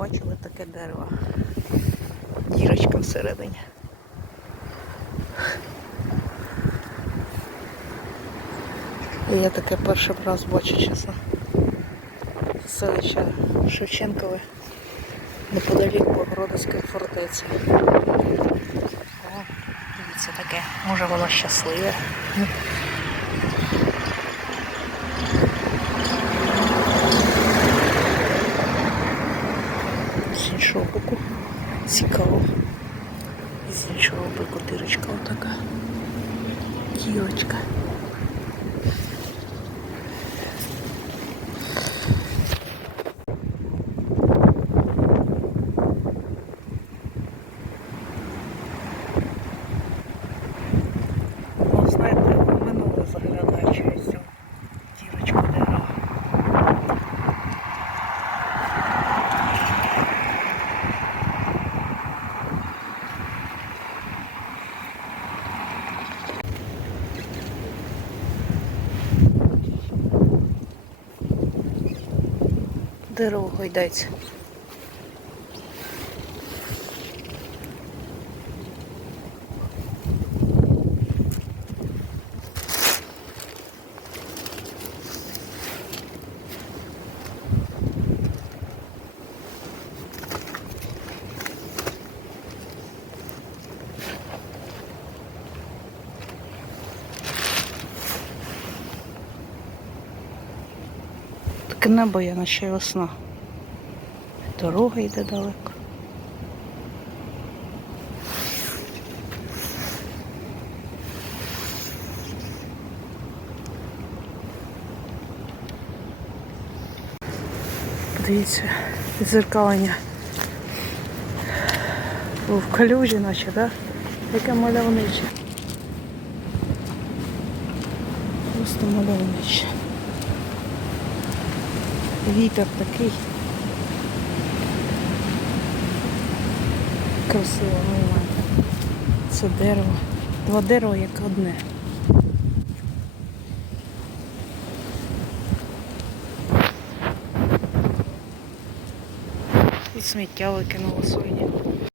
бачили таке дерево. Дірочка всередині. І я таке перший раз бачу чесно. Селище Шевченкове неподалік Богородицької фортеці. О, дивіться таке. Може воно щасливе. З іншого боку. Цікаво. І з іншого боку дирочка отака. Дірочка. Дерево гойдається. Таке небо є, наче весна. Дорога йде далеко. Подивіться, відзеркалення. О, В калюжі наче, так? Да? Яке мальовниче. Просто мальовниче. Вітер такий. Красиво, момент. Це дерево. Два дерева як одне. І сміття викинуло своє.